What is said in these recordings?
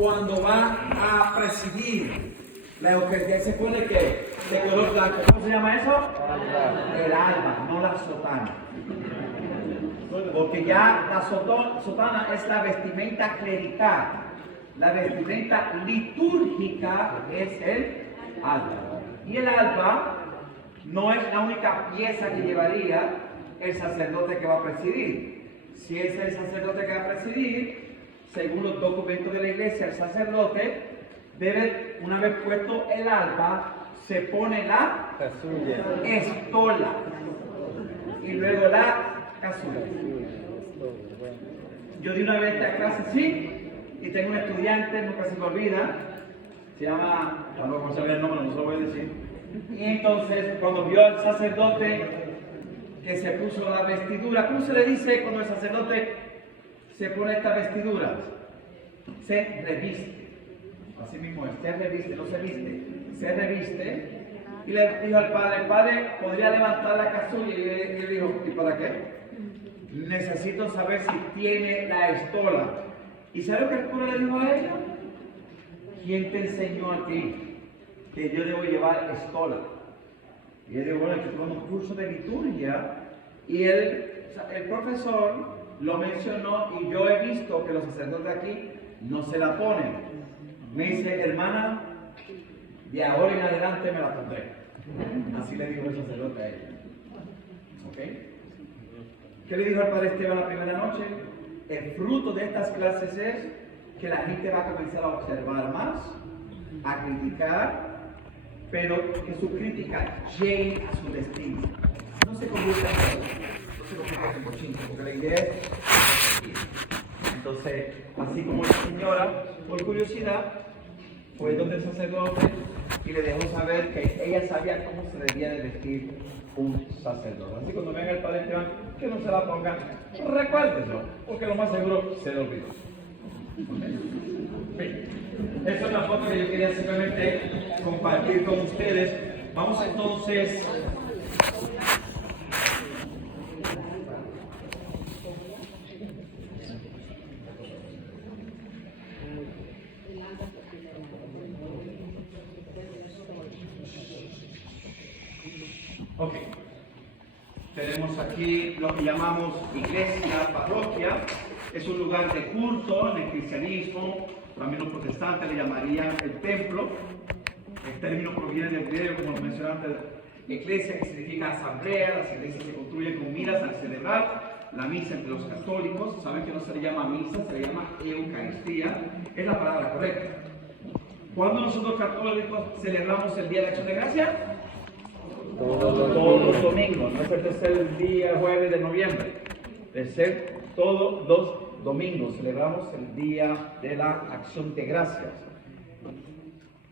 cuando va a presidir la Eucaristía. Se pone que de color blanco. ¿Cómo se llama eso? El alba, no la sotana. Porque ya la sotana es la vestimenta clerical. La vestimenta litúrgica es el alba. Y el alba no es la única pieza que llevaría el sacerdote que va a presidir. Si es el sacerdote que va a presidir, según los documentos de la iglesia, el sacerdote debe, una vez puesto el alba, se pone la estola y luego la casulla. Yo di una vez esta clase así y tengo un estudiante, nunca se me olvida, se llama, tampoco se ve el nombre, no se lo voy a decir. Y entonces, cuando vio al sacerdote que se puso la vestidura, ¿cómo se le dice cuando el sacerdote se pone esta vestidura? Se reviste. Así mismo es, se reviste, no se viste, se reviste. Y le dijo al padre, el padre podría levantar la casulla. Y él dijo, ¿y para qué? Necesito saber si tiene la estola. ¿Y sabe lo que el cura le dijo a ella? ¿Quién te enseñó a ti que yo debo llevar estola? Y él dijo, bueno, yo tengo un curso de liturgia y el profesor lo mencionó y yo he visto que los sacerdotes aquí no se la ponen. Me dice, hermana, de ahora en adelante me la pondré. Así le dijo el sacerdote a ella. ¿Ok? ¿Qué le dijo al padre Esteban la primera noche? El fruto de estas clases es que la gente va a comenzar a observar más, a criticar, pero que su crítica llegue a su destino. No se convierta en bochinche, porque la idea es... Entonces, así como la señora, por curiosidad, fue donde el sacerdote y le dejó saber que ella sabía cómo se debía de vestir un sacerdote. Así cuando venga el padre Esteban, que no se la ponga, recuérdelo, porque lo más seguro se le olvidó. Bien, esa es la foto que yo quería simplemente compartir con ustedes. Vamos entonces... Ok, tenemos aquí lo que llamamos iglesia, parroquia. Es un lugar de culto en el cristianismo. También los protestantes le llamarían el templo. El término proviene del griego, como lo mencioné antes, iglesia, que significa asamblea. Las iglesias se construyen con miras al celebrar la misa entre los católicos. Saben que no se le llama misa, se le llama Eucaristía. Es la palabra correcta. ¿Cuándo nosotros católicos celebramos el Día de Acción de Gracia? Todos los domingos, no es el tercer día jueves de noviembre, todos los domingos celebramos el Día de la Acción de Gracias.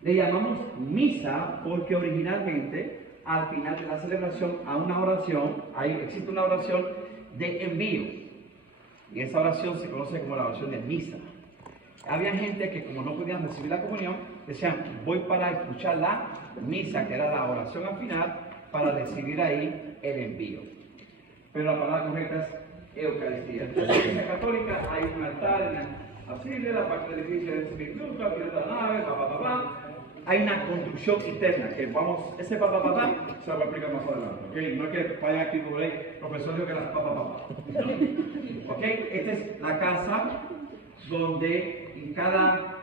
Le llamamos misa porque originalmente al final de la celebración a una oración, existe una oración de envío y esa oración se conoce como la oración de misa. Había gente que como no podían recibir la comunión, decían, voy para escuchar la misa, que era la oración al final, para recibir ahí el envío. Pero la palabra correcta es Eucaristía. En la Iglesia Católica hay un altar en la Biblia, la parte del edificio de Espíritu, la piedra de la nave, Hay una construcción interna que vamos, ese se lo voy a explicar más adelante. ¿Okay? No es que vayan aquí por ahí, profesor dijo que las ¿Okay? Esta es la casa donde en cada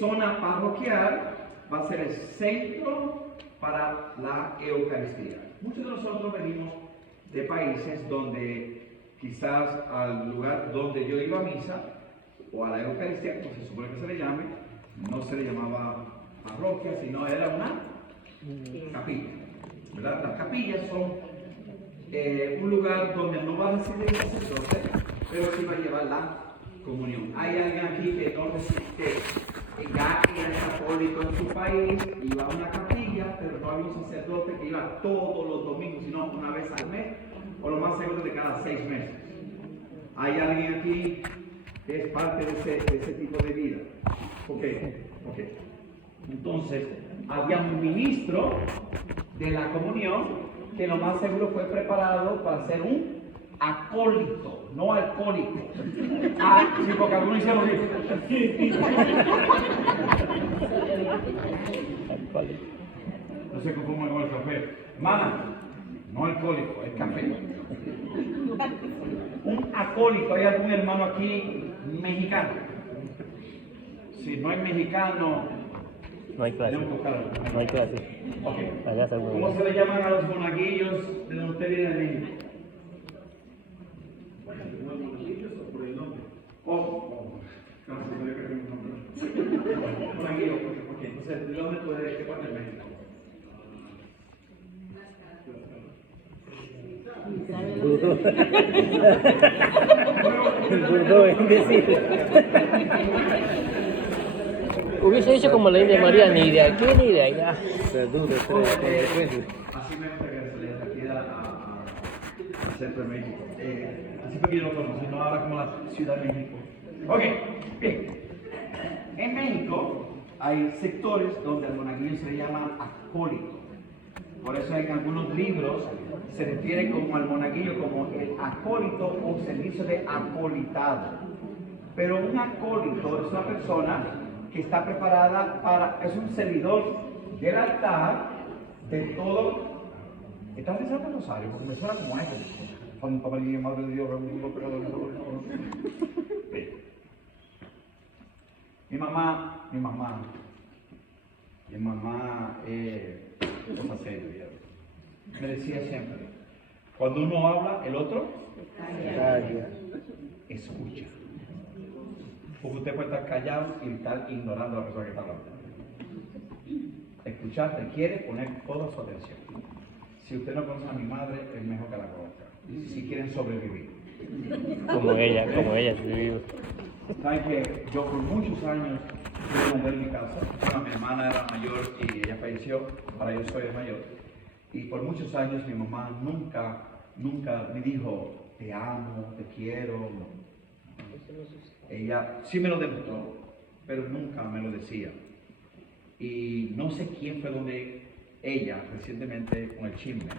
zona parroquial va a ser el centro para la Eucaristía. Muchos de nosotros venimos de países donde quizás al lugar donde yo iba a misa o a la Eucaristía, como se supone que se le llame, no se le llamaba parroquia, sino era una capilla. ¿Verdad? Las capillas son un lugar donde no va a recibir el sacerdote, pero sí va a llevar la comunión. Hay alguien aquí que no resiste, ya era católico en su país, iba a una capilla, pero no había un sacerdote que iba todos los domingos, sino una vez al mes, o lo más seguro de cada 6 meses. Hay alguien aquí que es parte de ese tipo de vida. Ok. Entonces, había un ministro de la comunión que lo más seguro fue preparado para ser un acólito. no alcohólico. Ah, sí, porque algunos hicieron bien. No se confundan con el café. Hermana, no alcohólico, es café. Un alcohólico, ¿hay algún hermano aquí mexicano? Si no hay mexicano, no hay clase. No hay clase. Okay. Allá seguro. ¿Cómo se le llaman a los monaguillos de donde usted viene de México? Monaguillo, ok. Entonces, ¿de dónde tú eres? ¿De qué parte de México? Dudo en decir. Hubiese dicho como la India María, ni de aquí ni de allá. Así me gusta que se le refiera al centro de México. Así fue que yo lo conocí, no ahora como la Ciudad de México. Ok, bien. En México hay sectores donde al monaguillo se le llama alcohólico. Por eso en algunos libros se refiere como al monaguillo como el acólito o servicio de acolitado. Pero un acólito es una persona que está preparada para, es un servidor del altar de todo. ¿Estás rezando el rosario? Porque me suena como esto. Santa María, Madre de Dios, mi mamá cosa seria, me decía siempre, cuando uno habla, el otro calla. Escucha. Porque usted puede estar callado y estar ignorando a la persona que está hablando. Escuchar requiere poner toda su atención. Si usted no conoce a mi madre, es mejor que la conozca. Si quieren sobrevivir. Como ella vivió. ¿Saben que yo por muchos años fui a ver mi casa? Bueno, mi hermana era mayor y ella falleció, ahora yo soy el mayor. Y por muchos años mi mamá nunca me dijo, te amo, te quiero. No. Ella sí me lo demostró, pero nunca me lo decía. Y no sé quién fue donde ella recientemente con el chisme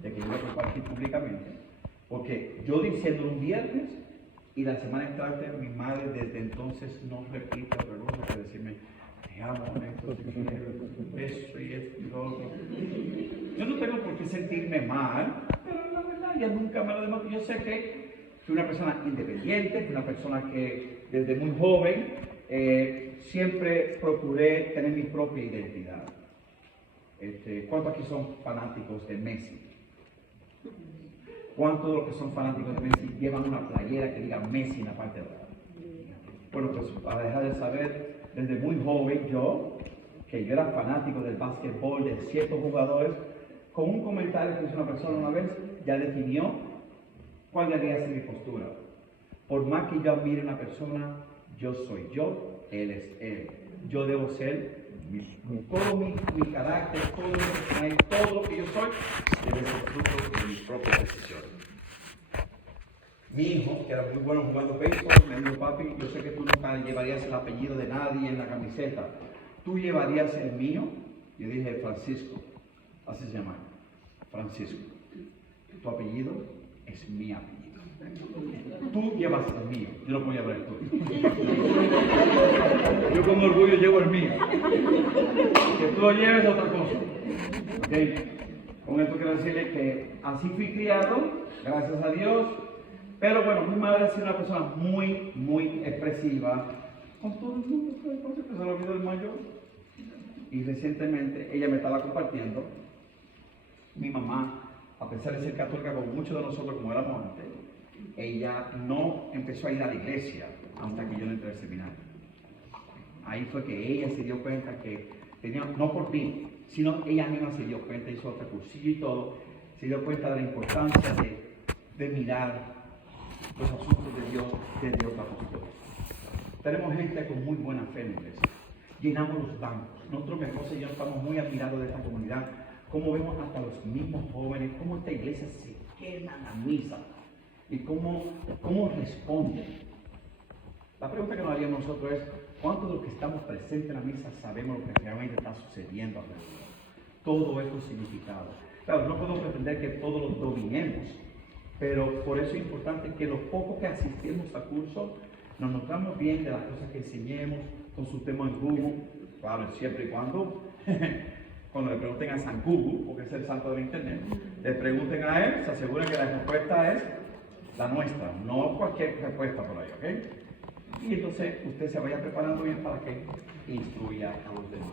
de que yo lo compartí públicamente, porque yo diciendo un viernes y la semana entrante mi madre desde entonces no repite otra cosa que decirme te amo, esto, te quiero, eso y esto y lo otro. Yo no tengo por qué sentirme mal, pero la verdad ella nunca me lo demostró. Yo sé que fui una persona independiente, fui una persona que desde muy joven siempre procuré tener mi propia identidad. ¿Cuántos aquí son fanáticos de Messi? ¿Cuántos de los que son fanáticos de Messi llevan una playera que diga Messi en la parte de atrás? Bueno, pues para dejar de saber, desde muy joven que yo era fanático del básquetbol, de ciertos jugadores, con un comentario que hizo una persona una vez, ya definió cuál debería ser mi postura. Por más que yo admire a una persona, yo soy yo, él es él. Yo debo ser todo mi carácter, todo lo que yo soy, debe ser fruto de mis propias decisiones. Mi hijo, que era muy bueno jugando béisbol, me dijo, papi, yo sé que tú nunca llevarías el apellido de nadie en la camiseta. ¿Tú llevarías el mío? Yo dije, Francisco, así se llama, Francisco. Tu apellido es mi apellido. Tú llevas el mío, yo no puedo llevar el tuyo. Yo con orgullo llevo el mío. Que tú lo lleves es otra cosa. ¿Okay? Con esto quiero decirle que así fui criado, gracias a Dios. Pero bueno, mi madre ha sido una persona muy expresiva con todo el mundo, parece que se lo olvidó el mayor. Y recientemente ella me estaba compartiendo, mi mamá, a pesar de ser católica como muchos de nosotros como éramos antes, ella no empezó a ir a la iglesia hasta que yo no entré al seminario. Ahí fue que ella se dio cuenta que tenía, no por mí, sino ella misma se dio cuenta, hizo otro cursillo y todo, se dio cuenta de la importancia de mirar los asuntos de Dios desde otra posición. Tenemos gente con muy buena fe en la iglesia. Llenamos los bancos. Nosotros, mi esposa y yo, estamos muy admirados de esta comunidad. Cómo vemos hasta los mismos jóvenes, cómo esta iglesia se quema la misa y cómo responde. La pregunta que nos haríamos nosotros es, ¿cuántos de los que estamos presentes en la misa sabemos lo que realmente está sucediendo alrededor? Todo eso significado. Claro, no podemos pretender que todos los dominemos, Pero por eso es importante que los pocos que asistimos al curso nos notamos bien de las cosas que enseñemos, consultemos en Google, claro, siempre y cuando le pregunten a San Google, porque es el santo del internet, le pregunten a él, se aseguren que la respuesta es la nuestra, no cualquier respuesta por ahí, ¿ok? Y entonces usted se vaya preparando bien para que instruya a los demás.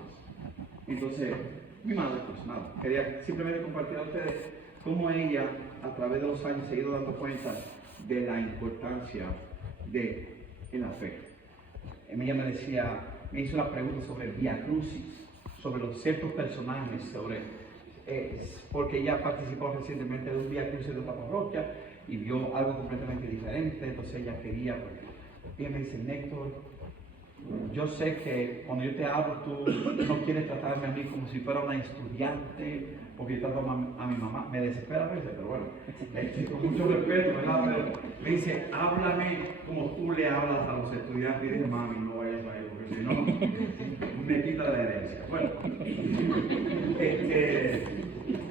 Entonces, mi madre, pues nada, quería simplemente compartir a ustedes cómo ella, a través de los años, se ha ido dando cuenta de la importancia de la fe. Ella me decía, me hizo una pregunta sobre el Vía Crucis, sobre los ciertos personajes, porque ella participó recientemente de un Vía Crucis de otra parroquia y vio algo completamente diferente, entonces ella quería, ella me dice, Néctor, yo sé que cuando yo te hablo tú no quieres tratarme a mí como si fuera una estudiante, porque yo trato a mi mamá, me desespera a veces, pero bueno, con mucho respeto, ¿verdad? Pero me dice, háblame como tú le hablas a los estudiantes, y dice, mami, no vayas a ir, porque si no, me quita la herencia. Bueno,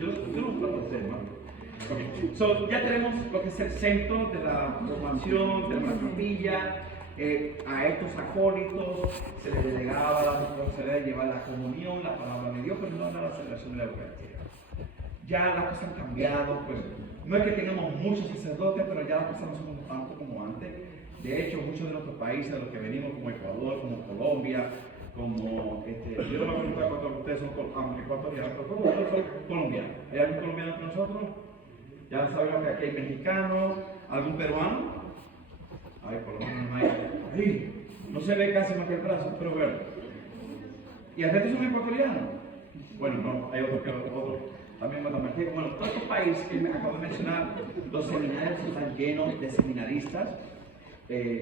yo no puedo hacer, ¿no? Okay. So, ya tenemos lo que es el centro de la formación, tenemos la capilla. A estos acólitos se les delegaba la responsabilidad de llevar la comunión, la palabra de Dios, pero no era la celebración de la Eucaristía. Ya las cosas han cambiado, pues no es que tengamos muchos sacerdotes, pero ya las cosas no son tanto como antes. De hecho, muchos de nuestros países, de los que venimos, como Ecuador, como Colombia, como yo no me pregunto cuántos de ustedes son ecuatorianos, pero todos son colombianos. ¿Hay algún colombiano entre nosotros? Ya sabemos que aquí hay mexicanos, algún peruano. Ay, por lo menos no hay. Sí, no se ve casi más que el brazo, pero bueno. ¿Y el resto son ecuatorianos? Bueno, no, hay otros que también guatemaltecos. Bueno, todos estos países que me acabo de mencionar, los seminarios están llenos de seminaristas,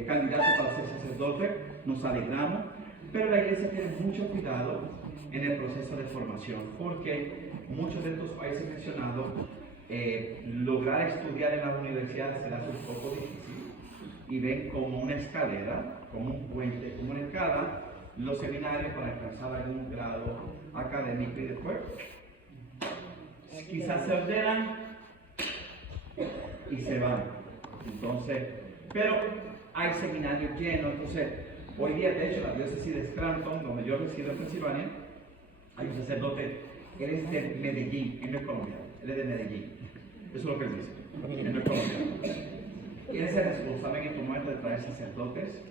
candidatos para ser sacerdote, nos alegramos, pero la iglesia tiene mucho cuidado en el proceso de formación, porque muchos de estos países mencionados, lograr estudiar en las universidades se les hace un poco difícil. Y ven como una escalera, como un puente, como una escala, los seminarios para alcanzar algún grado académico y después quizás se ordenan y se van. Entonces, pero hay seminarios llenos. Entonces, hoy día, de hecho, la diócesis de Scranton, donde yo resido en Pensilvania, hay un sacerdote, él es de Medellín, él no es colombiano, él es de Medellín. Eso es lo que él dice, él no es colombiano. Él es el responsable en este momento de traer sacerdotes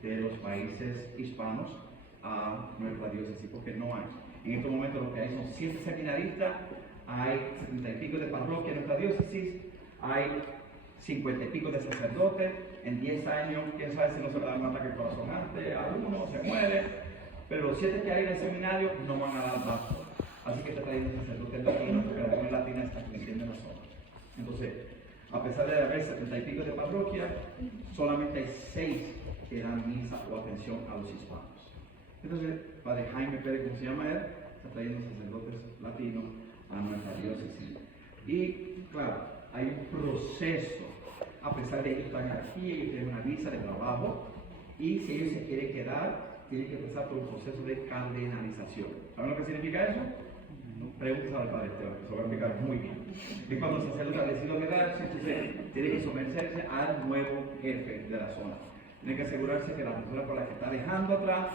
de los países hispanos a nuestra diócesis, porque no hay. En este momento lo que hay son 7 seminaristas, hay 70 y pico de parroquias en nuestra diócesis, hay 50 y pico de sacerdotes. En 10 años, quién sabe si no se le da un ataque al corazón antes, alguno se muere, pero los 7 que hay en el seminario no van a dar paso. Así que está trayendo sacerdotes latinos, porque la comunidad latina está creciendo en la zona. Entonces, a pesar de haber 70 y pico de parroquias, solamente hay 6 que dan misa o atención a los hispanos. Entonces, Padre Jaime Pérez, como se llama él, está trayendo sacerdotes latinos a nuestra diócesis. Y claro, hay un proceso, a pesar de que están aquí, ellos tienen una visa de trabajo, y si ellos se quieren quedar, tienen que pasar por un proceso de cardenalización. ¿Saben lo que significa eso? Preguntas al Padre Esteban, que se lo va a explicar muy bien. Y cuando el sacerdote ha decidido quedarse, entonces tiene que someterse al nuevo jefe de la zona. Tiene que asegurarse que la persona con la que está dejando atrás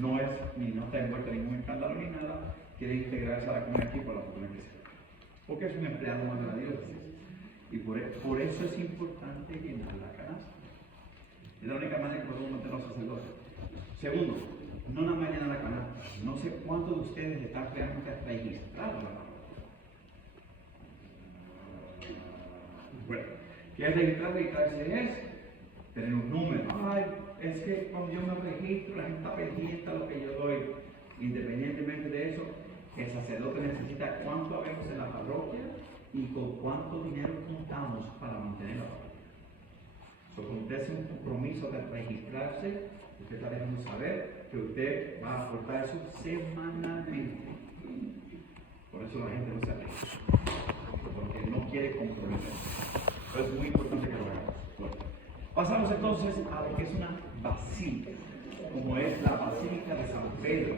no está envuelta en ningún escándalo ni nada, quiere integrarse a la comunidad aquí por la fortuna que sea. Porque es un empleado más de la diócesis. Y por eso es importante llenar la canasta. Es la única manera que podemos mantener a los sacerdotes. Segundo, no nada más llenar la canasta. No sé cuántos de ustedes están realmente registrados en la canasta. Bueno, ¿qué es registrarse? Es tener un número. Ay, es que cuando yo me registro, la gente está pendiente a lo que yo doy. Independientemente de eso, el sacerdote necesita cuánto habemos en la parroquia y con cuánto dinero contamos para mantener la parroquia. Cuando usted hace un compromiso de registrarse, usted está dejando saber que usted va a aportar eso semanalmente. Por eso la gente no se registra, porque no quiere comprometerse. Pero es muy importante que lo hagamos. Bueno, pasamos entonces a lo que es una basílica, como es la Basílica de San Pedro.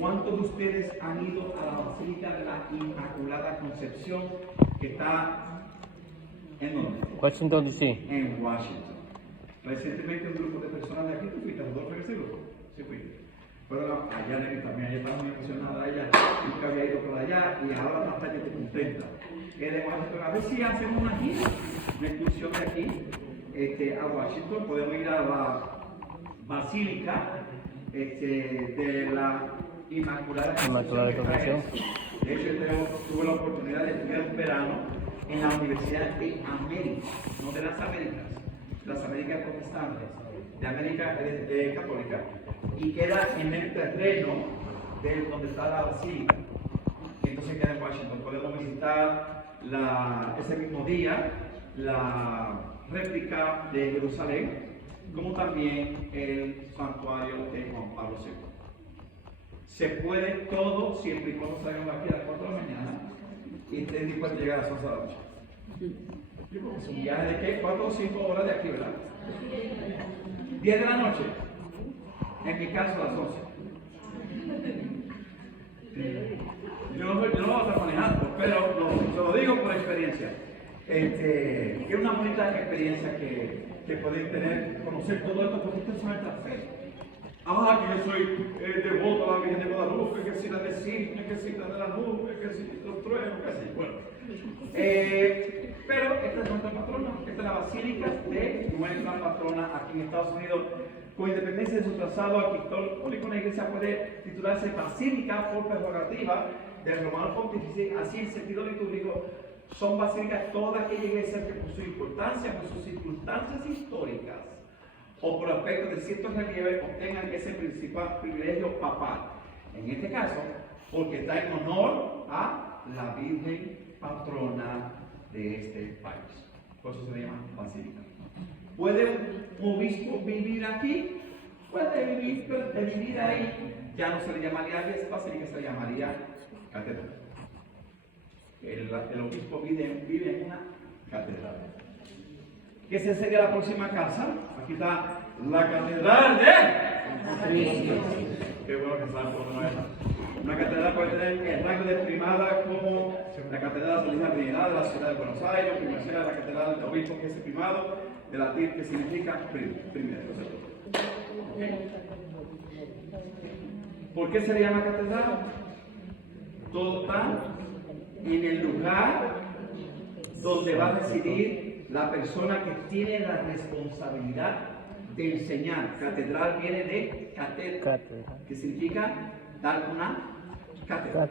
¿Cuántos de ustedes han ido a la Basílica de la Inmaculada Concepción, que está ¿En dónde? Washington, D.C. En Washington. Recientemente un grupo de personas de aquí, ¿tú fuiste, Rodolfo, en ese grupo? Sí fuiste. Fueron allá, también, ella estaba muy emocionada, ella nunca había ido por allá y ahora está bastante contenta. De Washington, a ver si hacemos una gira, una excursión de aquí a Washington, podemos ir a la Basílica de la Inmaculada Concepción. De hecho, yo tuve la oportunidad de estudiar un verano en la Universidad de América, no de las Américas protestantes, de América católica, y queda en el terreno de donde está la Basílica. Entonces queda en Washington. Podemos visitar ese mismo día la réplica de Jerusalén, como también el santuario de Juan Pablo II. Se puede todo siempre y cuando salgan aquí a las 4 de la mañana y estén dispuestos a llegar a las 11 de la noche. Yo creo que es un viaje de ¿qué? 4 o 5 horas de aquí, ¿verdad? 10 de la noche. En mi caso, a las 11. Yo no lo voy a estar manejando, pero se lo digo por experiencia. Es una bonita experiencia que pueden tener, conocer todo esto, porque esto es nuestra fe. Que yo soy devoto a la Virgen de Guadalupe, que si la de cisne, que si la de la nube, que si los truenos, que si, bueno. Pero esta es nuestra patrona, esta es la Basílica de nuestra patrona aquí en Estados Unidos. Con independencia de su trazado arquitectónico, una iglesia puede titularse Basílica por prerrogativa del Romano Pontífice, así en sentido litúrgico. Son basílicas todas aquellas iglesias que por su importancia, por sus circunstancias históricas o por aspectos de ciertos relieves obtengan ese principal privilegio papal. En este caso, porque está en honor a la Virgen patrona de este país. Por eso se le llama basílica. ¿Puede un obispo vivir aquí? Puede vivir ahí. Ya no se le llamaría basílica, se le llamaría catedral. El obispo vive en una catedral. ¿Qué sería la próxima casa? Aquí está la catedral de Cristo. Qué bueno que saben por dónde es. Una catedral puede tener el rango de primada como la catedral de la Trinidad de la ciudad de Buenos Aires, primera la catedral de obispo, que es el primado, de latín que significa primero. ¿Okay? ¿Por qué se le llama catedral? Todo está en el lugar donde va a residir la persona que tiene la responsabilidad de enseñar. Catedral viene de catedra, que significa dar una cátedra,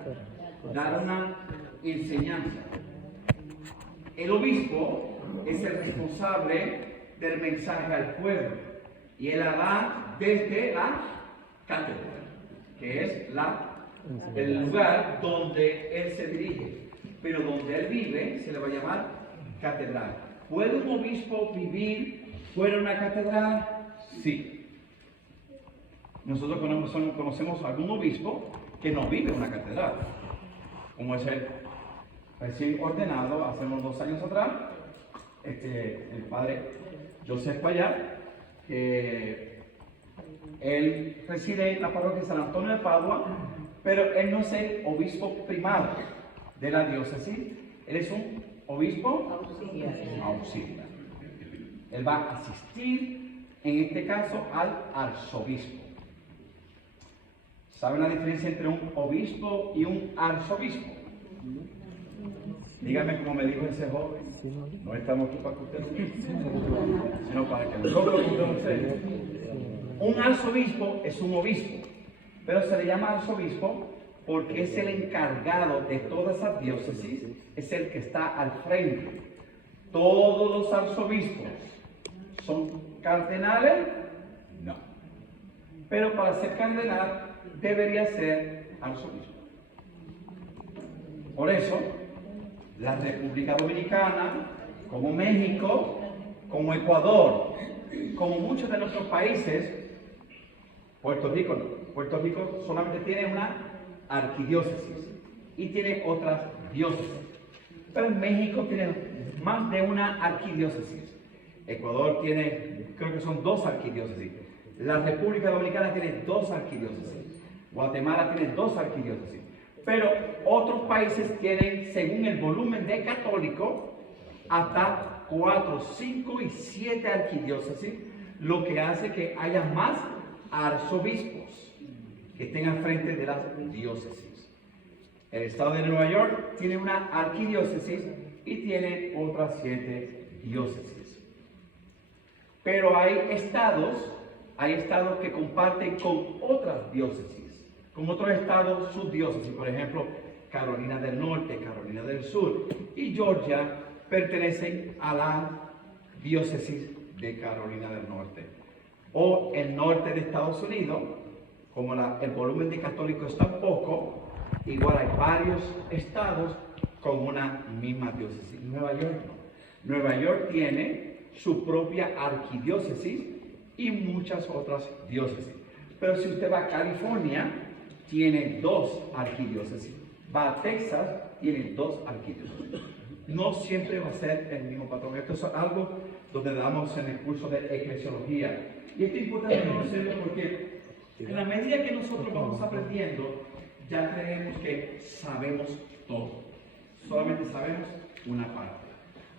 dar una enseñanza. El obispo es el responsable del mensaje al pueblo y él la da desde la cátedra, que es el lugar donde él se dirige, pero donde él vive se le va a llamar catedral. ¿Puede un obispo vivir fuera de una catedral? Sí. Nosotros conocemos a algún obispo que no vive en una catedral, como es el recién ordenado hace unos 2 años atrás, el padre Joseph Payá, que él reside en la parroquia de San Antonio de Padua, pero él no es el obispo primado de la diócesis, él es un obispo auxiliar. Él va a asistir, en este caso, al arzobispo. ¿Saben la diferencia entre un obispo y un arzobispo? Dígame como me dijo ese joven, no estamos aquí para que usted lo diga, sino para que nosotros lo digamos ustedes. Un arzobispo es un obispo, pero se le llama arzobispo porque es el encargado de todas esas diócesis, es el que está al frente. Todos los arzobispos son cardenales, no. Pero para ser cardenal debería ser arzobispo. Por eso, la República Dominicana, como México, como Ecuador, como muchos de nuestros países, Puerto Rico solamente tiene una arquidiócesis y tiene otras diócesis. Pero en México tiene más de una arquidiócesis. Ecuador tiene, creo que son 2 arquidiócesis. La República Dominicana tiene 2 arquidiócesis. Guatemala tiene 2 arquidiócesis. Pero otros países tienen, según el volumen de católicos, hasta 4, 5 y 7 arquidiócesis, lo que hace que haya más arzobispos que estén al frente de las diócesis. El estado de Nueva York tiene una arquidiócesis y tiene otras 7 diócesis. Pero hay estados que comparten con otras diócesis, con otros estados subdiócesis, por ejemplo, Carolina del Norte, Carolina del Sur y Georgia pertenecen a la diócesis de Carolina del Norte. O el norte de Estados Unidos, como el volumen de católicos es tan poco, igual hay varios estados con una misma diócesis. Nueva York no. Nueva York tiene su propia arquidiócesis y muchas otras diócesis. Pero si usted va a California, tiene 2 arquidiócesis. Va a Texas, tiene 2 arquidiócesis. No siempre va a ser el mismo patrón. Esto es algo donde damos en el curso de eclesiología. Y esto es importante conocerlo porque en la medida que nosotros vamos aprendiendo, ya creemos que sabemos todo. Solamente sabemos una parte.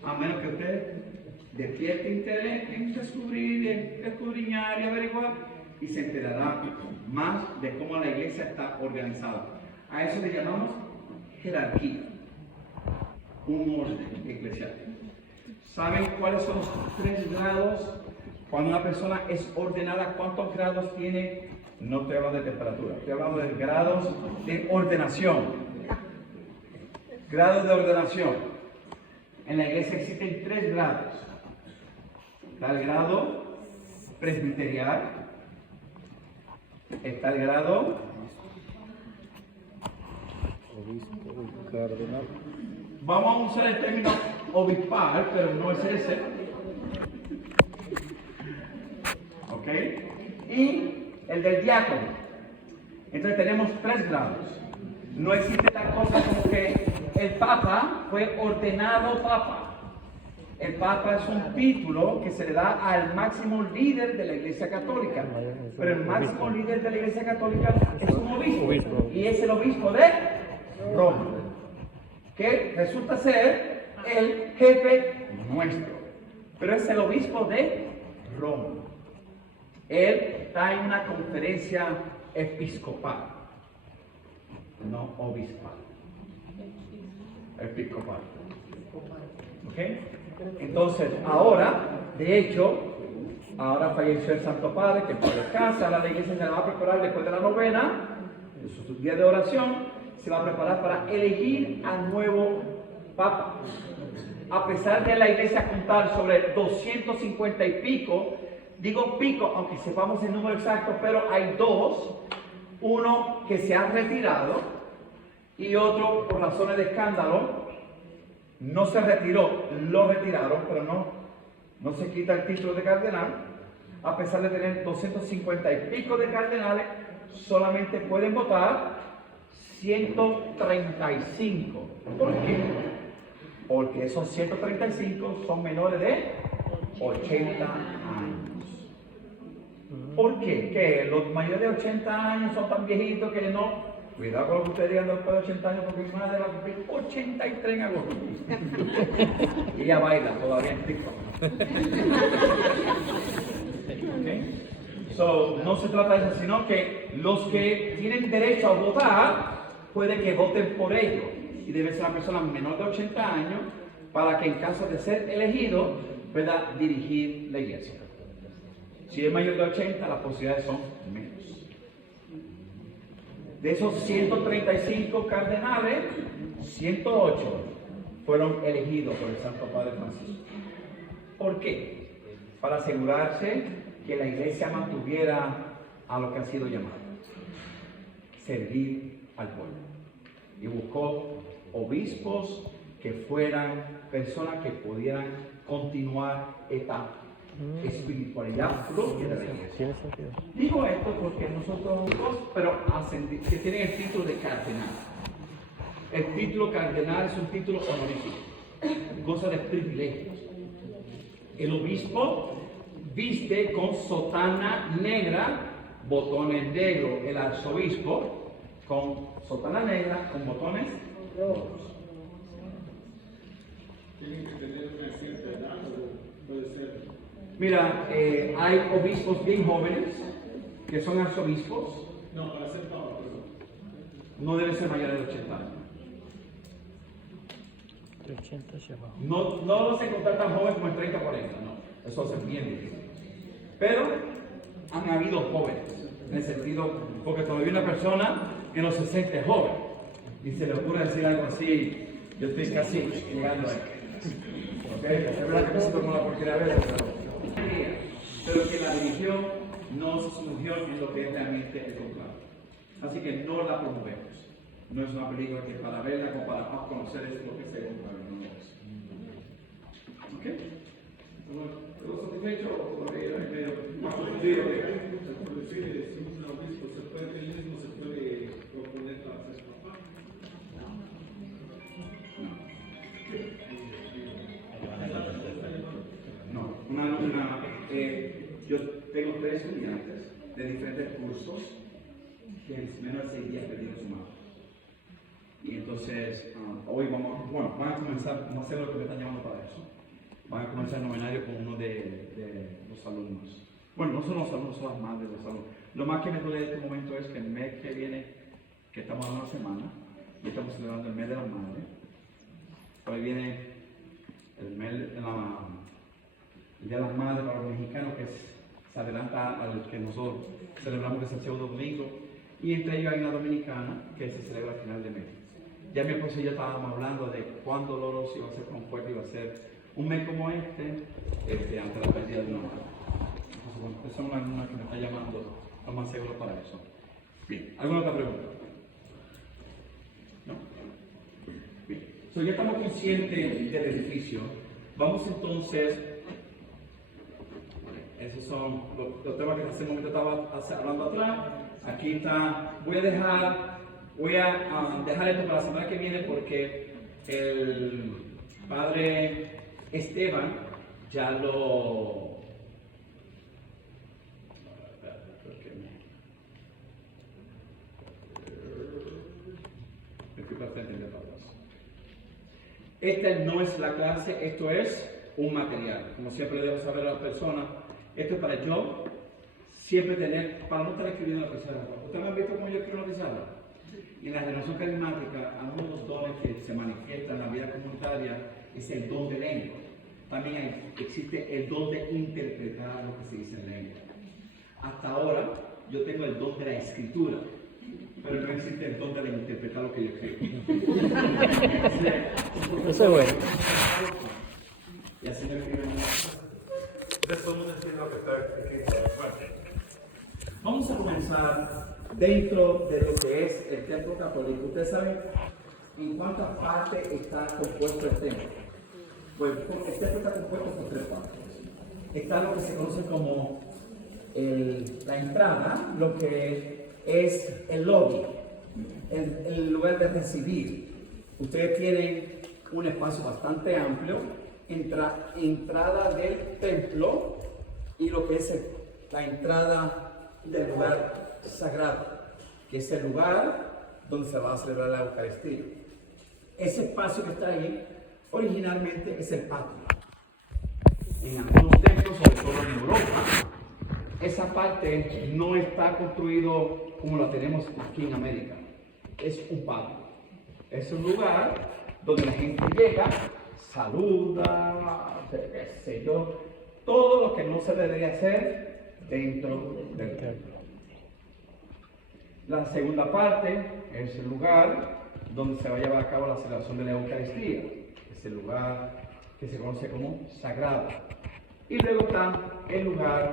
A menos que usted despierte interés en descubrir, en escudriñar y averiguar, y se enterará más de cómo la iglesia está organizada. A eso le llamamos jerarquía, un orden eclesiástico. ¿Saben cuáles son los 3 grados? Cuando una persona es ordenada, ¿cuántos grados tiene? No estoy hablando de temperatura, estoy hablando de grados de ordenación. Grados de ordenación. En la iglesia existen 3 grados. Está el grado presbiterial, está el grado obispo y cardenal. Vamos a usar el término obispal, pero no es ese. ¿Ok? Y el del diácono. Entonces tenemos 3 grados. No existe tal cosa como que el Papa fue ordenado Papa. El Papa es un título que se le da al máximo líder de la Iglesia Católica. Pero el máximo líder de la Iglesia Católica es un obispo. Y es el obispo de Roma, que resulta ser el jefe nuestro. Pero es el obispo de Roma. Él está en una conferencia episcopal, no obispal. Episcopal. ¿Ok? Entonces, ahora, de hecho, ahora falleció el Santo Padre, que por descansa, ahora la iglesia se la va a preparar después de la novena, de su día de oración, se va a preparar para elegir al nuevo Papa. A pesar de la iglesia contar sobre 250 y pico, digo pico, aunque sepamos el número exacto, pero hay 2, uno que se ha retirado y otro por razones de escándalo, no se retiró, lo retiraron, pero no se quita el título de cardenal. A pesar de tener 250 y pico de cardenales, solamente pueden votar 135. ¿Por qué? Porque esos 135 son menores de 80 años. ¿Por qué? Que los mayores de 80 años son tan viejitos que no. Cuidado con lo que ustedes digan después de 80 años, porque mi madre va a cumplir 83 en agosto. Y ella baila todavía en TikTok. ¿Okay? So, no se trata de eso, sino que los que tienen derecho a votar, puede que voten por ellos. Y debe ser una persona menor de 80 años, para que en caso de ser elegido, pueda dirigir la iglesia. Si es mayor de 80, las posibilidades son menos. De esos 135 cardenales, 108 fueron elegidos por el Santo Padre Francisco. ¿Por qué? Para asegurarse que la iglesia mantuviera a lo que ha sido llamado: servir al pueblo. Y buscó obispos que fueran personas que pudieran continuar esta espiritualidad propia de la iglesia. Digo esto porque nosotros dos, pero que tienen el título de cardenal. El título cardenal es un título honorífico, goza de privilegios. El obispo viste con sotana negra, botones negros. El arzobispo con sotana negra, con botones rojos. ¿Tienen que tener una cierta edad o puede ser? Mira, hay obispos bien jóvenes que son arzobispos. No, para ser papa, perdón. No debe ser mayor de 80 años. De 80 hacia abajo. No los encontrar tan jóvenes como en 30 o 40, no. Eso se bien difícil. Pero han habido jóvenes, en el sentido, porque todavía una persona en los 60 es joven y se le ocurre decir algo así, yo estoy casi llegando ahí. ¿Ok? Es verdad que me siento como la porquería a veces, pero que la religión no se sumergió en lo que es realmente el conclave. Así que no la promovemos. No es una película que para verla o para conocer es lo que se conclave, no es. ¿Ok? ¿Todo satisfecho o todavía hay medio más confundido? Por decir, si un obispo se puede, él mismo se puede proponer para ser papá. Yo tengo 3 estudiantes de diferentes cursos que en menos de 6 días perdieron su madre. Y entonces, hoy van a comenzar, vamos a hacer lo que me están llamando para eso. Van a comenzar el novenario con uno de los alumnos. Bueno, no son los alumnos, son las madres de los alumnos. Lo más que me duele de este momento es que el mes que viene, que estamos en una semana, y estamos celebrando el mes de las madres. Hoy viene el mes de el Día de las Madres para los mexicanos, que se adelanta al que nosotros celebramos, que es el segundo domingo, y entre ellos hay una dominicana que se celebra al final de mes. Ya mi esposa y yo estábamos hablando de cuándo Loros iba a ser tan fuerte, iba a ser un mes como ante la pérdida de una madre. Entonces, bueno, esa es una alumna que me está llamando, lo más seguro para eso. Bien, ¿alguna otra pregunta? ¿No? Bien, ya estamos conscientes del edificio. Vamos entonces. Esos son los temas que hace un momento estaba hablando atrás. Aquí está, voy a dejar esto para la semana que viene porque el padre Esteban ya lo... Esta no es la clase, esto es un material. Como siempre le debo saber a las personas. Esto es para yo siempre tener, para no estar escribiendo la pizarra. ¿Ustedes han visto cómo yo escribo la pizarra? Y en la renovación carismática, uno de los dones que se manifiesta en la vida comunitaria es el don de lengua. También existe el don de interpretar lo que se dice en lengua. Hasta ahora, yo tengo el don de la escritura, pero no existe el don de interpretar lo que yo escribo. Eso es bueno. Y así me escriben. Vamos a comenzar dentro de lo que es el templo católico. Ustedes saben en cuántas partes está compuesto el templo. Pues el templo está compuesto por 3 partes. Está lo que se conoce como la entrada, lo que es el lobby, el lugar de recibir. Ustedes tienen un espacio bastante amplio. Entrada del templo y lo que es la entrada del lugar sagrado, que es el lugar donde se va a celebrar la Eucaristía. Ese espacio que está ahí originalmente es el patio. En algunos templos, sobre todo en Europa, esa parte no está construido como la tenemos aquí en América. Es un patio. Es un lugar donde la gente llega, saluda, qué sé yo, todo lo que no se debería hacer dentro del templo. La segunda parte es el lugar donde se va a llevar a cabo la celebración de la Eucaristía. Es el lugar que se conoce como sagrado. Y luego está el lugar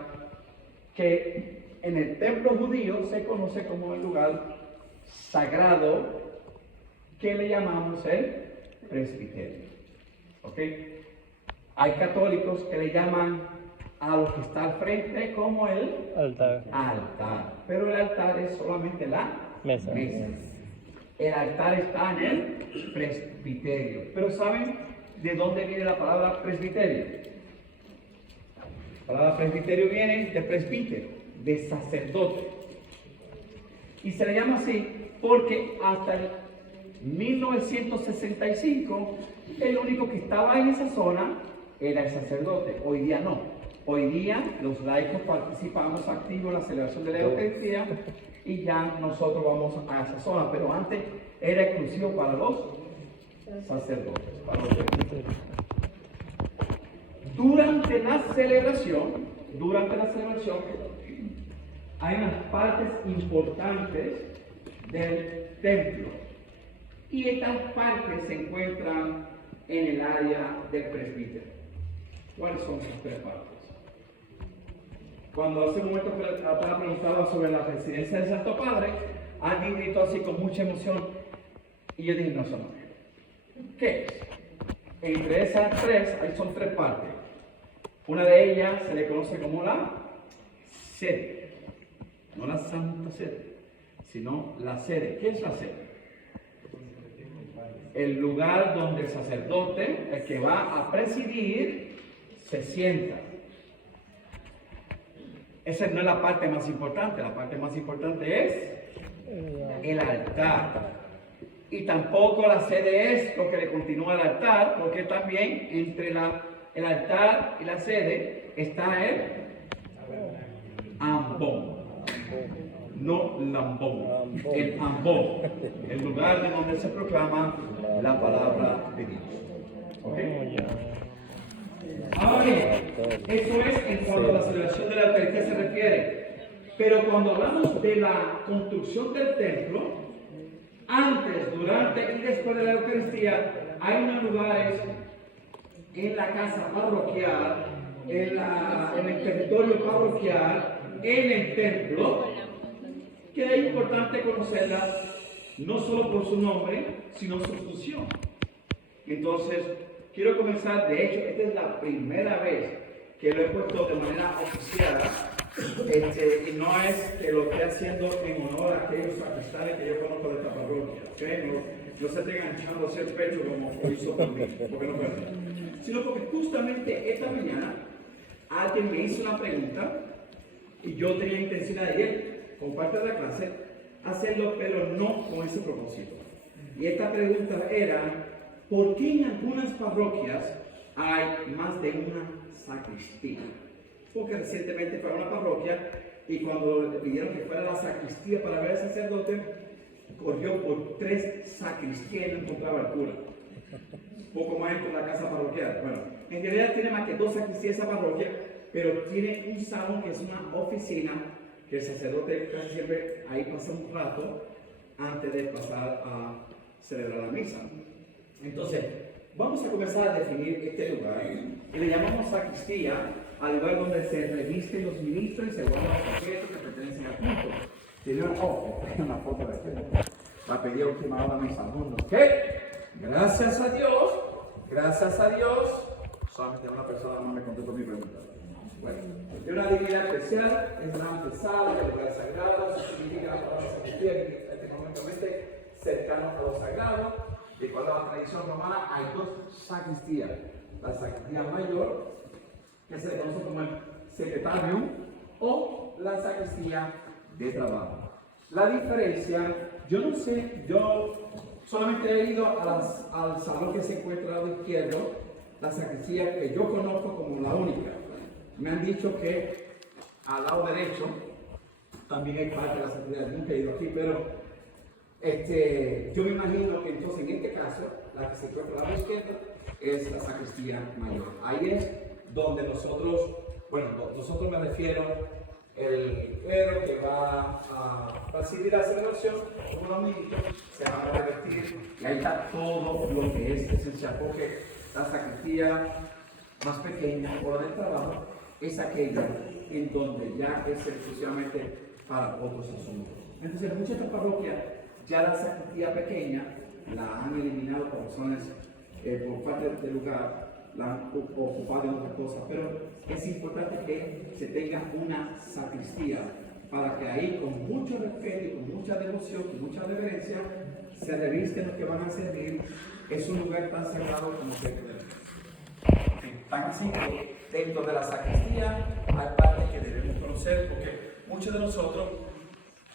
que en el templo judío se conoce como el lugar sagrado, que le llamamos el presbiterio. ¿Ok? Hay católicos que le llaman a lo que está al frente como el Altar. Pero el altar es solamente la Mesa. El altar está en el presbiterio. Pero ¿saben de dónde viene la palabra presbiterio? La palabra presbiterio viene de presbítero, de sacerdote. Y se le llama así porque hasta 1965, el único que estaba en esa zona era el sacerdote. Hoy día no. Hoy día los laicos participamos activos en la celebración de la Eucaristía y ya nosotros vamos a esa zona, pero antes era exclusivo para los sacerdotes, para los presbíteros. Durante la celebración, hay unas partes importantes del templo y estas partes se encuentran en el área del presbítero. ¿Cuáles son esas tres partes? Cuando hace un momento Natana preguntaba sobre la residencia del Santo Padre, alguien gritó así con mucha emoción y yo dije, no, eso no. ¿Qué es? Entre esas tres, ahí son tres partes. Una de ellas se le conoce como la sede, no la Santa Sede, sino la sede. ¿Qué es la sede? El lugar donde el sacerdote, el que va a presidir, se sienta. Esa no es la parte más importante. La parte más importante es el altar. Y tampoco la sede es lo que le continúa al altar, porque también entre el altar y la sede está el ambón. No lambón, el ambón, el lugar de donde se proclama la palabra de Dios. ¿Ok? Ahora bien, eso es en cuanto a la celebración de la Eucaristía se refiere. Pero cuando hablamos de la construcción del templo, antes, durante y después de la Eucaristía, hay unos lugares en la casa parroquial, en el territorio parroquial, en el templo, que es importante conocerlas no solo por su nombre, sino su función. Entonces, quiero comenzar, de hecho, esta es la primera vez que lo he puesto de manera oficial, y no es que lo esté haciendo en honor a aquellos sacristanes que yo conozco de esta parroquia, ¿okay? No se esté enganchando hacia el pecho como hizo por mí, porque no puede, sino porque justamente esta mañana alguien me hizo una pregunta y yo tenía intención de ayer, como parte de la clase, hacerlo, pero no con ese propósito. Y esta pregunta era, ¿por qué en algunas parroquias hay más de una sacristía? Porque recientemente fue a una parroquia y cuando le pidieron que fuera a la sacristía para ver al sacerdote, corrió por 3 sacristías y no encontraba el cura. Poco más en la casa parroquial. Bueno, en realidad tiene más que 2 sacristías esa parroquia, pero tiene un salón que es una oficina que el sacerdote casi siempre ahí pasa un rato antes de pasar a celebrar la misa. Entonces, vamos a comenzar a definir este lugar y le llamamos sacristía al lugar donde se revisten los ministros y se guardan los objetos que pertenecen al culto. Tiene una foto de esto. La pedí a última hora mis alumnos. ¿Ok? Gracias a Dios, solamente una persona no me contestó mi pregunta. Bueno, de una dignidad especial, es la antesala del lugar sagrado, eso significa la palabra sacristía, etimológicamente cercano a lo sagrado. De acuerdo a la tradición romana, hay 2 sacristías. La sacristía mayor, que se le conoce como el secretarium, o la sacristía de trabajo. La diferencia, yo no sé, yo solamente he ido al salón que se encuentra al lado izquierdo, la sacristía que yo conozco como la única. Me han dicho que al lado derecho también hay parte de la sacristía, nunca he ido aquí, pero yo me imagino que entonces en este caso, la que se encuentra al lado izquierdo es la sacristía mayor. Ahí es donde nosotros me refiero, el clero que va a presidir la celebración, unos minutos, se van a revestir y ahí está todo lo que es esencial, porque la sacristía más pequeña o la del trabajo es aquella en donde ya es exclusivamente para otros asuntos. Entonces, en muchas de estas parroquias, ya la sacristía pequeña la han eliminado por razones por parte del lugar, la han ocupado en otras cosas, pero es importante que se tenga una sacristía para que ahí con mucho respeto y con mucha devoción, con mucha reverencia, se revisten los que van a servir. Es un lugar tan sagrado como se debe. Tan así que dentro de la sacristía hay partes que debemos conocer, porque muchos de nosotros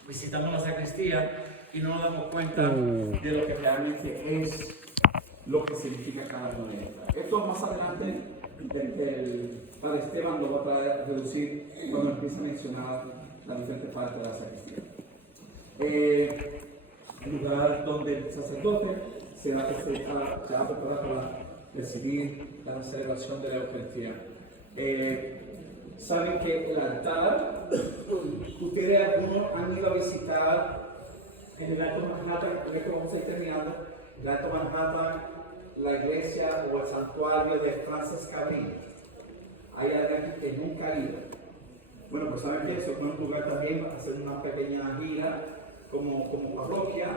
visitamos la sacristía y no nos damos cuenta de lo que realmente es lo que significa cada una de estas. Esto más adelante para Esteban lo va a reducir cuando empieza a mencionar las diferentes partes de la sacristía. El lugar donde el sacerdote se va a preparar para recibir la celebración de la Eucaristía. Saben que el altar, ustedes algunos han ido a visitar en el Alto Manhattan, con esto vamos a ir terminando, el Alto Manhattan, la iglesia o el santuario de Francis Cabrini. Hay alguien que nunca ha ido. Bueno, pues saben que eso es un lugar también para hacer una pequeña gira como parroquia.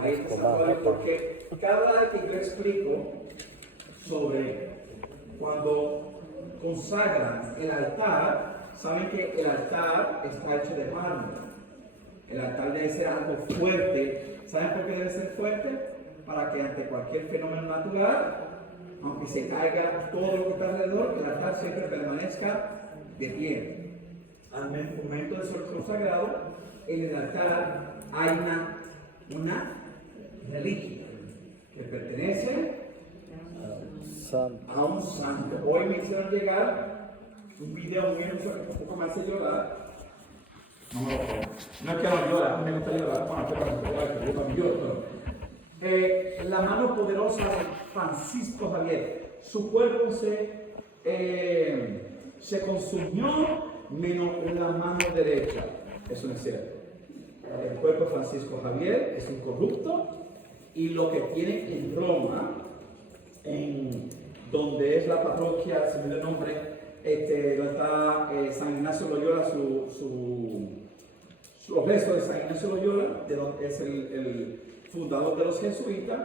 Ahí está el santuario, porque cada vez que yo explico sobre cuando consagran el altar, saben que el altar está hecho de mármol. El altar debe ser algo fuerte. ¿Saben por qué debe ser fuerte? Para que ante cualquier fenómeno natural, aunque se caiga todo lo que está alrededor, el altar siempre permanezca de pie. Al momento de ser consagrado, en el altar hay una reliquia que pertenece a un santo. Hoy me hicieron llegar un video muy hermoso que un poco me hace llorar. No es que no llora, me gusta llorar, la mano poderosa de Francisco Javier. Su cuerpo se consumió menos la mano derecha. Eso no es cierto. El cuerpo de Francisco Javier es incorrupto y lo que tiene en Roma, donde es la parroquia, se me dio el nombre, donde está San Ignacio Loyola, los restos de San Ignacio Loyola, de donde es el fundador de los jesuitas.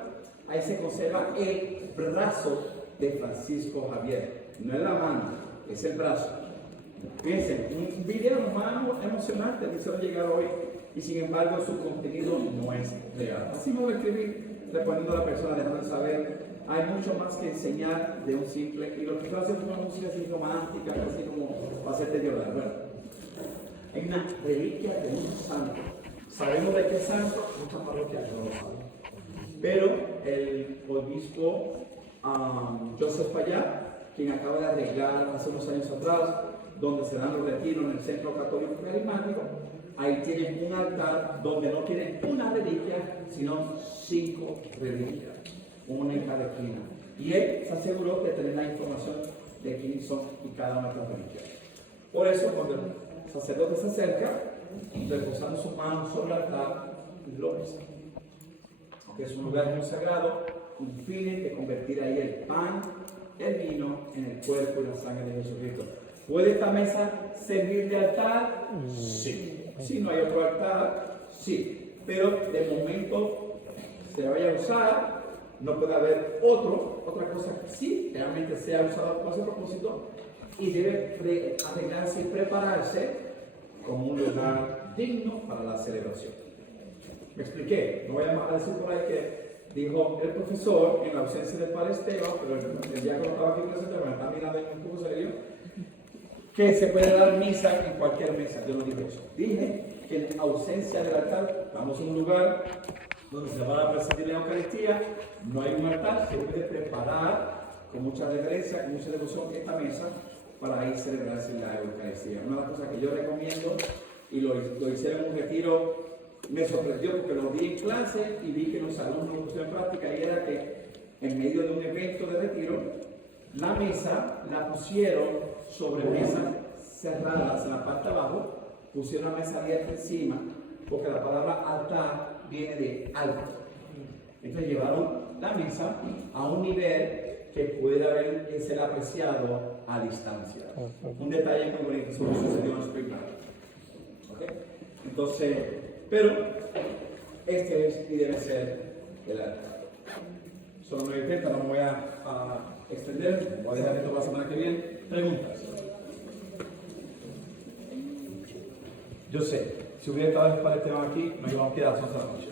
Ahí se conserva el brazo de Francisco Javier. No es la mano, es el brazo. Fíjense, un video más emocionante que hicieron llegar hoy y sin embargo su contenido no es real. Así me voy a escribir respondiendo a la persona, dejando saber, hay mucho más que enseñar de un simple, y lo que estoy haciendo es una música así romántica, así como para hacerte llorar. Bueno, hay una reliquia de un santo. ¿Sabemos de qué santo? Muchas parroquias no lo saben. Pero el obispo Joseph Payá, quien acaba de arreglar hace unos años atrás, donde se dan los retiros en el Centro Católico Carismático, ahí tienen un altar donde no tienen una reliquia, sino 5 reliquias, una en cada esquina. Y él se aseguró de tener la información de quiénes son y cada una de las reliquias. Por eso, cuando el sacerdote se acerca, reposando sus manos sobre el altar, lo besa. Aunque es un lugar muy sagrado, con fines de convertir ahí el pan, el vino, en el cuerpo y la sangre de Jesucristo. ¿Puede esta mesa servir de altar? Sí. Si no hay otro altar, sí. Pero de momento se vaya a usar, no puede haber otra cosa que sí realmente sea usada por ese propósito y debe arreglarse y prepararse como un lugar digno para la celebración. ¿Me expliqué? No voy a decir por ahí que dijo el profesor en la ausencia del padre Esteban, pero el día que no estaba aquí presente, me está mirando un poco serio, que se puede dar misa en cualquier mesa. Yo no dije eso. Dije que en ausencia del altar, vamos a un lugar donde se va a presidir la Eucaristía, no hay un altar, se puede preparar con mucha reverencia, con mucha devoción esta mesa para ahí celebrarse la Eucaristía. Una de las cosas que yo recomiendo, y lo hicieron en un retiro, me sorprendió porque lo vi en clase y vi que los alumnos lo pusieron en práctica, y era que en medio de un evento de retiro, la mesa la pusieron sobre mesas cerradas en la parte de abajo, pusieron la mesa abierta encima, porque la palabra altar viene de alto. Entonces llevaron la mesa a un nivel que pueda ser apreciado a distancia. Un detalle muy bonito, eso sucedió en Spring Valley. ¿Okay? Entonces, pero este es y debe ser el altar. Son 9:30, no me voy a extender, voy a dejar esto para la semana que viene. Preguntas. Yo sé, si hubiera estado el padre Esteban aquí, nos íbamos a quedar a las 11 de la noche.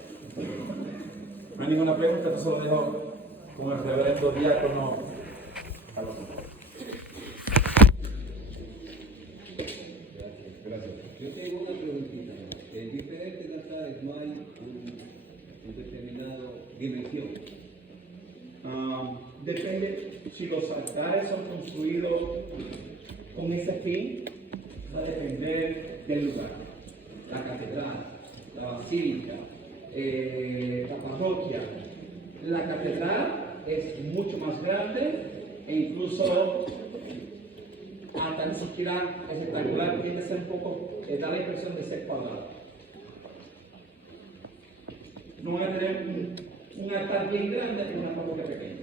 No hay ninguna pregunta, entonces lo dejo con el reverendo diácono a los otros. Gracias. Yo tengo una preguntita. En diferentes altares no hay un determinado dimensión. Depende, si los altares son construidos con ese fin, va a depender del lugar. La catedral, la basílica, la parroquia. La catedral es mucho más grande e incluso hasta ni siquiera es rectangular, tiende a ser un poco, da la impresión de ser cuadrado. No van a tener un altar bien grande y una parroquia pequeña.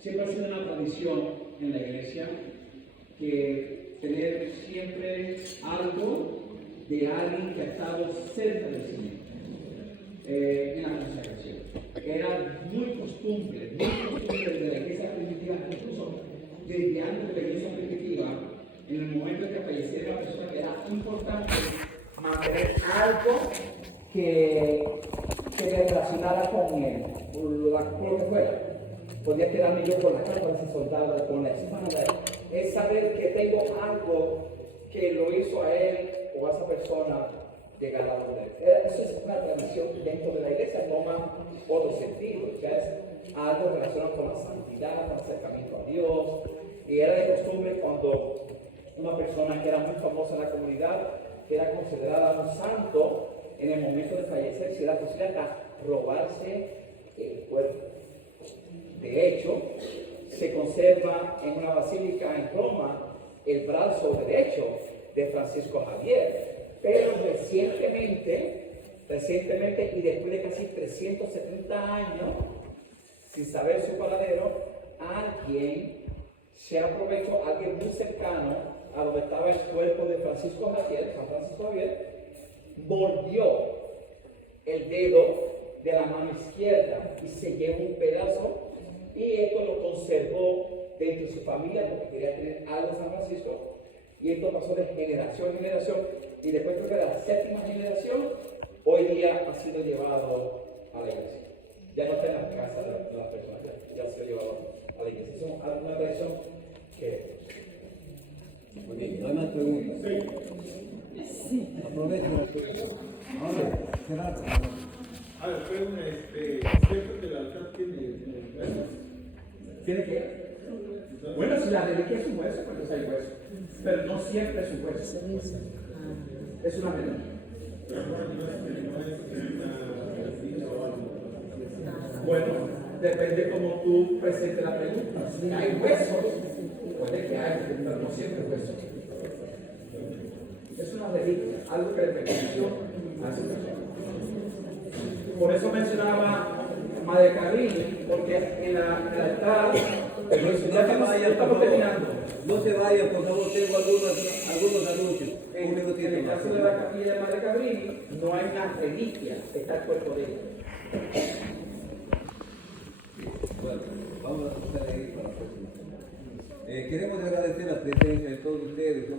Siempre ha sido una tradición en la iglesia que tener siempre algo de alguien que ha estado cerca del Señor en la consagración. Era muy costumbre de la iglesia primitiva, incluso desde antes de la iglesia primitiva, en el momento en que falleciera una persona que era importante, mantener algo que le relacionara con él, con lo que fuera. Podía quedarme yo con la capa de ese soldado, con la espada. Es saber que tengo algo que lo hizo a él o a esa persona llegar a donde él. Eso es una tradición dentro de la iglesia, toma otro sentido. Ya es algo relacionado con la santidad, con el acercamiento a Dios. Y era de costumbre cuando una persona que era muy famosa en la comunidad, que era considerada un santo, en el momento de fallecer, si era posible hasta robarse el cuerpo. De hecho, se conserva en una basílica en Roma el brazo derecho de Francisco Javier, pero recientemente y después de casi 370 años, sin saber su paradero, alguien se aprovechó, alguien muy cercano a donde estaba el cuerpo de Francisco Javier, San Francisco Javier, mordió el dedo de la mano izquierda y se llevó un pedazo. Y esto lo conservó dentro de su familia porque quería tener algo de San Francisco. Y esto pasó de generación en generación. Y después creo que de la séptima generación, hoy día ha sido llevado a la iglesia. Ya no está en la casa de las personas, ya ha sido llevado a la iglesia. Es una tradición que... Muy bien, no hay más preguntas. Sí. Aprovechen las preguntas. Ahora, Gerardo. A ver, es cierto que el altar tiene huesos. ¿Tiene qué? Bueno, si la reliquia es un hueso, pues hay hueso. Pero no siempre es un hueso. Es una reliquia. Bueno, depende cómo tú presentes la pregunta. Si hay huesos, puede que haya, pero no siempre es hueso. Es una reliquia, algo que le perteneció a esa persona. Por eso mencionaba Madre Carrillo, porque en el altar, ya estamos terminando. No se vayan, por favor, tengo algunos anuncios. En el caso de la capilla de Madre Cabrini, no hay una reliquia, está el cuerpo de ella. Bueno, vamos a pasar ahí para la próxima. Queremos agradecer la presencia de todos ustedes. ¿No?